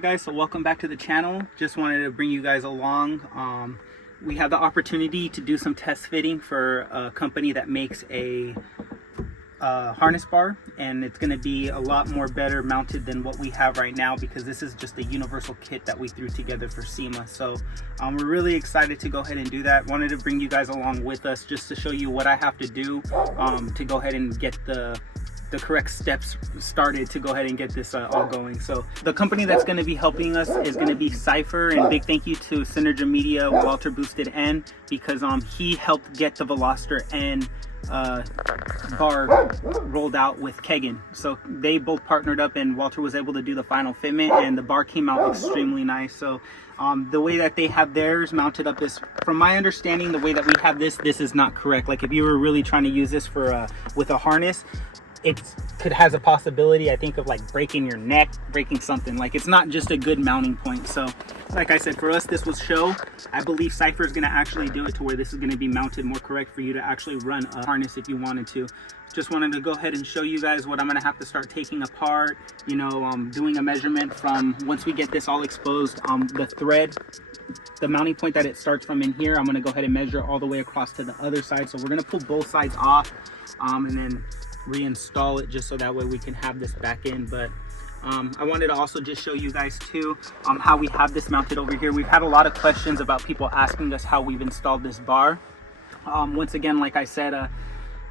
Alright guys, so welcome back to the channel. Just wanted to bring you guys along. We have the opportunity to do some test fitting for a company that makes a harness bar, and it's going to be a lot more better mounted than what we have right now because this is just a universal kit that we threw together for SEMA. So we're really excited to go ahead and do that. Wanted to bring you guys along with us just to show you what I have to do to go ahead and get the correct steps started to go ahead and get this all going. So the company that's going to be helping us is going to be Cipher, and big thank you to Synergy Media, Walter Boosted N, because he helped get the Veloster N bar rolled out with Kegan. So they both partnered up and Walter was able to do the final fitment, and the bar came out extremely nice. So the way that they have theirs mounted up is, from my understanding, the way that we have this is not correct. Like if you were really trying to use this for with a harness, it has a possibility, I think, of like breaking your neck, breaking something. Like it's not just a good mounting point. So like I said, for us this was show. I believe Cipher is going to actually do it to where this is going to be mounted more correct for you to actually run a harness if you wanted to. Just wanted to go ahead and show you guys what I'm going to have to start taking apart, you know, doing a measurement from once we get this all exposed. The thread, the mounting point that it starts from in here, I'm going to go ahead and measure all the way across to the other side. So we're going to pull both sides off and then reinstall it just so that way we can have this back in. But I wanted to also just show you guys too how we have this mounted over here. We've had a lot of questions about people asking us how we've installed this bar. Once again, like I said,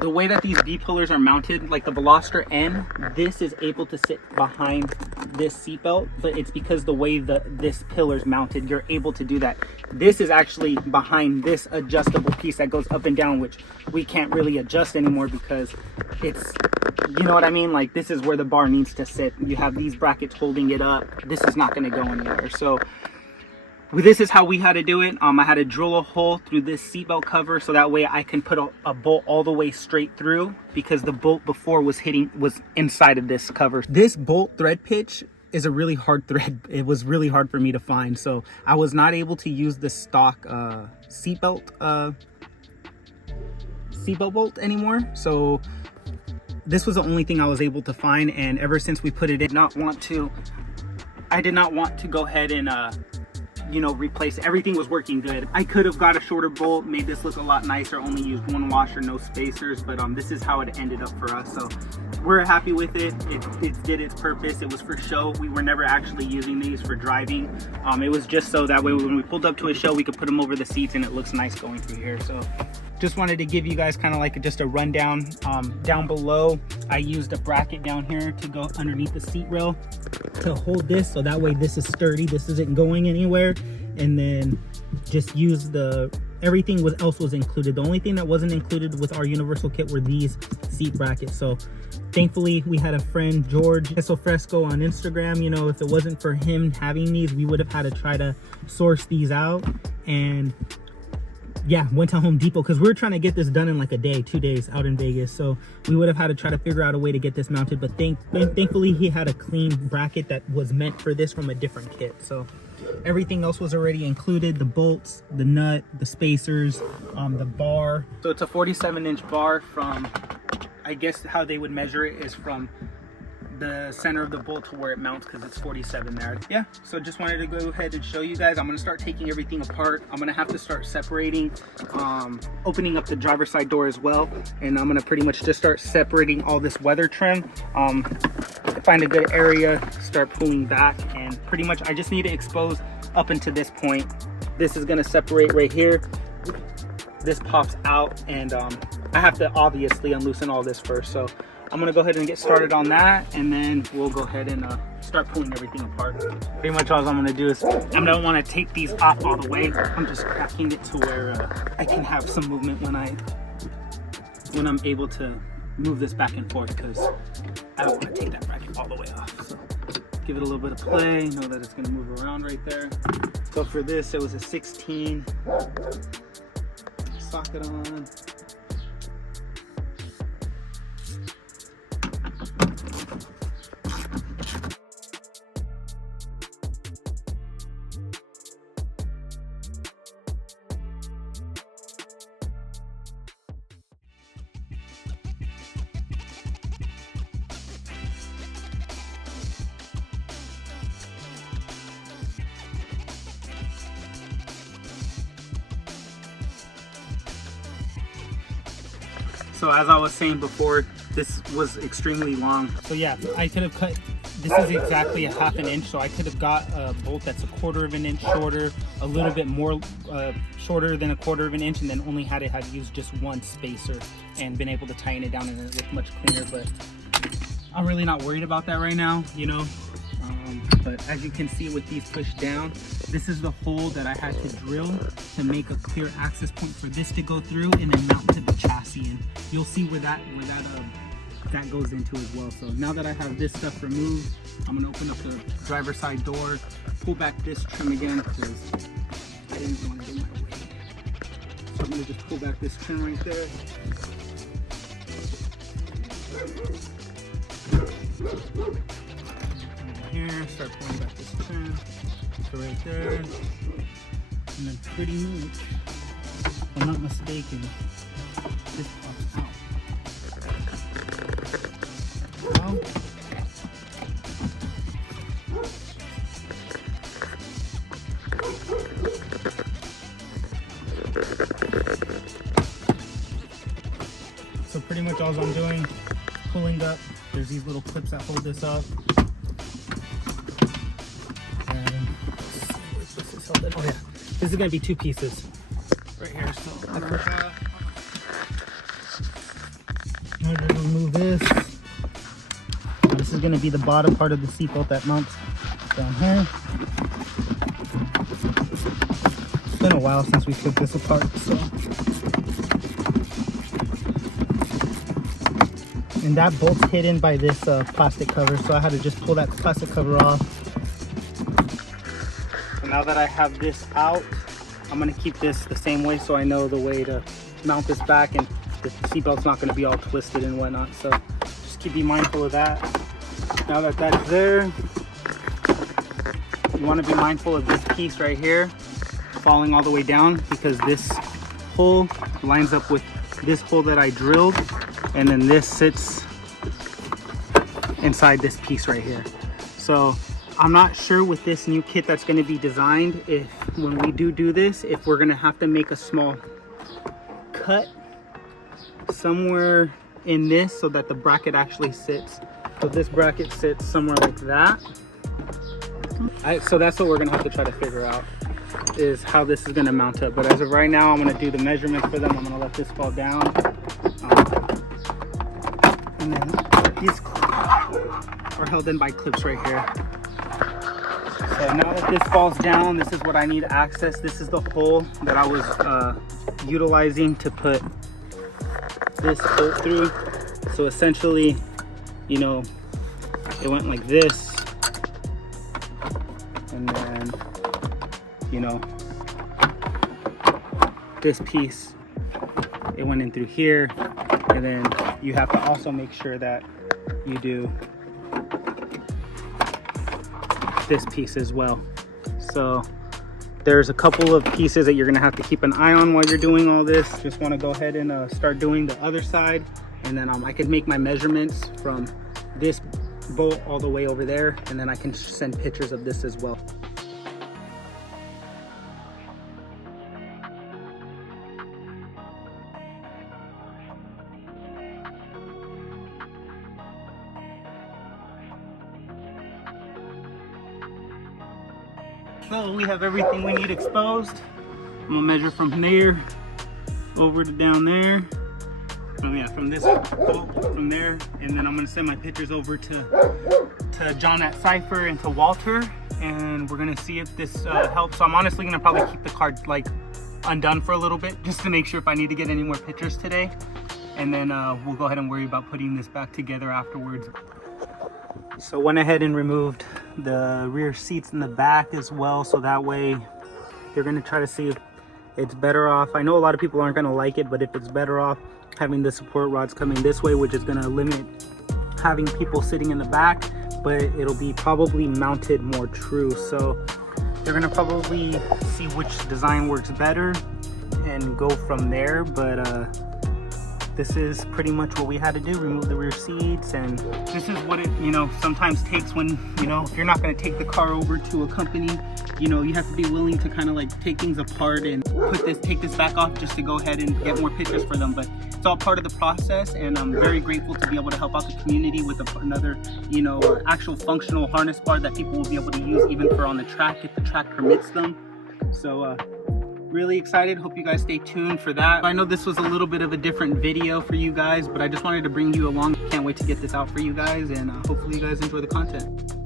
the way that these B pillars are mounted, like the Veloster N, this is able to sit behind this seatbelt, but it's because the way this pillar is mounted, you're able to do that. This is actually behind this adjustable piece that goes up and down, which we can't really adjust anymore because it's, you know what I mean? Like this is where the bar needs to sit. You have these brackets holding it up. This is not going to go anywhere. So this is how we had to do it. I had to drill a hole through this seatbelt cover so that way I can put a bolt all the way straight through, because the bolt before was inside of this cover. This bolt thread pitch is a really hard thread. It was really hard for me to find, so I was not able to use the stock seatbelt bolt anymore. So this was the only thing I was able to find, and ever since we put it in, I did not want to go ahead and you know, replace it. Everything was working good. I could have got a shorter bolt, made this look a lot nicer, only used one washer, no spacers, but this is how it ended up for us. So we're happy with it. It did its purpose. It was for show. We were never actually using these for driving. It was just so that way when we pulled up to a show, we could put them over the seats and it looks nice going through here. So just wanted to give you guys kind of like just a rundown. Down below, I used a bracket down here to go underneath the seat rail to hold this, so that way this is sturdy, this isn't going anywhere. And then just use everything else was included. The only thing that wasn't included with our universal kit were these seat brackets. So thankfully we had a friend, George Fresco on Instagram. You know, if it wasn't for him having these, we would have had to try to source these out. And yeah, went to Home Depot because we were trying to get this done in like a day, 2 days out in Vegas. So we would have had to try to figure out a way to get this mounted, but thankfully he had a clean bracket that was meant for this from a different kit. So everything else was already included: the bolts, the nut, the spacers, the bar. So it's a 47-inch bar. From, I guess how they would measure it is from the center of the bolt to where it mounts, because it's 47 there. Yeah, so just wanted to go ahead and show you guys. I'm going to start taking everything apart. I'm going to have to start separating, opening up the driver's side door as well, and I'm going to pretty much just start separating all this weather trim. Find a good area, start pulling back, and pretty much I just need to expose up until this point. This is going to separate right here. This pops out, and I have to obviously unloosen all this first. So I'm gonna go ahead and get started on that, and then we'll go ahead and start pulling everything apart. Pretty much all I'm gonna do is, I don't want to take these off all the way. I'm just cracking it to where I can have some movement when I'm able to move this back and forth, because I don't want to take that bracket all the way off. So give it a little bit of play, know that it's gonna move around right there. So for this, it was a 16 socket on. So as I was saying before, this was extremely long. So yeah, I could have cut, this is exactly a 1/2 inch, so I could have got a bolt that's 1/4 inch shorter, a little bit more shorter than 1/4 inch, and then only had used just one spacer and been able to tighten it down, and it looked much cleaner. But I'm really not worried about that right now, you know. But as you can see with these pushed down, this is the hole that I had to drill to make a clear access point for this to go through and then mount to the chassis. And you'll see where that goes into as well. So now that I have this stuff removed, I'm gonna open up the driver's side door, pull back this trim again because I didn't want to get my way. So I'm gonna just pull back this trim right there. Here, start pulling back this trim, so right there, and then pretty much, if I'm not mistaken, this pops out. Well, so pretty much all I'm doing, pulling up, there's these little clips that hold this up. Oh yeah, this is going to be 2 pieces right here. So I'm going to remove this. This is going to be the bottom part of the seatbelt that mounts down here. It's been a while since we took this apart, so. And that bolt's hidden by this plastic cover, so I had to just pull that plastic cover off. Now that I have this out, I'm gonna keep this the same way so I know the way to mount this back, and the seatbelt's not gonna be all twisted and whatnot. So just be mindful of that. Now that that's there, you wanna be mindful of this piece right here falling all the way down, because this hole lines up with this hole that I drilled, and then this sits inside this piece right here. So I'm not sure with this new kit that's going to be designed, if when we do this, if we're going to have to make a small cut somewhere in this so that the bracket actually sits. So this bracket sits somewhere like that. So that's what we're going to have to try to figure out, is how this is going to mount up. But as of right now, I'm going to do the measurements for them. I'm going to let this fall down. And then these are held in by clips right here. So now that this falls down, this is what I need access. This is the hole that I was utilizing to put this bolt through. So essentially, you know, it went like this, and then, you know, this piece, it went in through here, and then you have to also make sure that you do this piece as well. So there's a couple of pieces that you're gonna have to keep an eye on while you're doing all this. Just want to go ahead and start doing the other side, and then I can make my measurements from this bolt all the way over there, and then I can send pictures of this as well. So we have everything we need exposed. I'm gonna measure from there over to down there. Oh yeah, from this bolt from there, and then I'm gonna send my pictures over to John at Cipher and to Walter, and we're gonna see if this helps. So I'm honestly gonna probably keep the card like undone for a little bit, just to make sure if I need to get any more pictures today, and then we'll go ahead and worry about putting this back together afterwards. So went ahead and removed the rear seats in the back as well, so that way they're going to try to see if it's better off. I know a lot of people aren't going to like it, but if it's better off having the support rods coming this way, which is going to limit having people sitting in the back, but it'll be probably mounted more true. So they're going to probably see which design works better and go from there. But this is pretty much what we had to do, remove the rear seats. And this is what it, you know, sometimes takes when, you know, if you're not going to take the car over to a company, you know, you have to be willing to kind of like take things apart and take this back off just to go ahead and get more pictures for them. But it's all part of the process, and I'm very grateful to be able to help out the community with another, you know, actual functional harness bar that people will be able to use even for on the track if the track permits them. So really excited. Hope you guys stay tuned for that. I know this was a little bit of a different video for you guys, but I just wanted to bring you along. Can't wait to get this out for you guys, and hopefully you guys enjoy the content.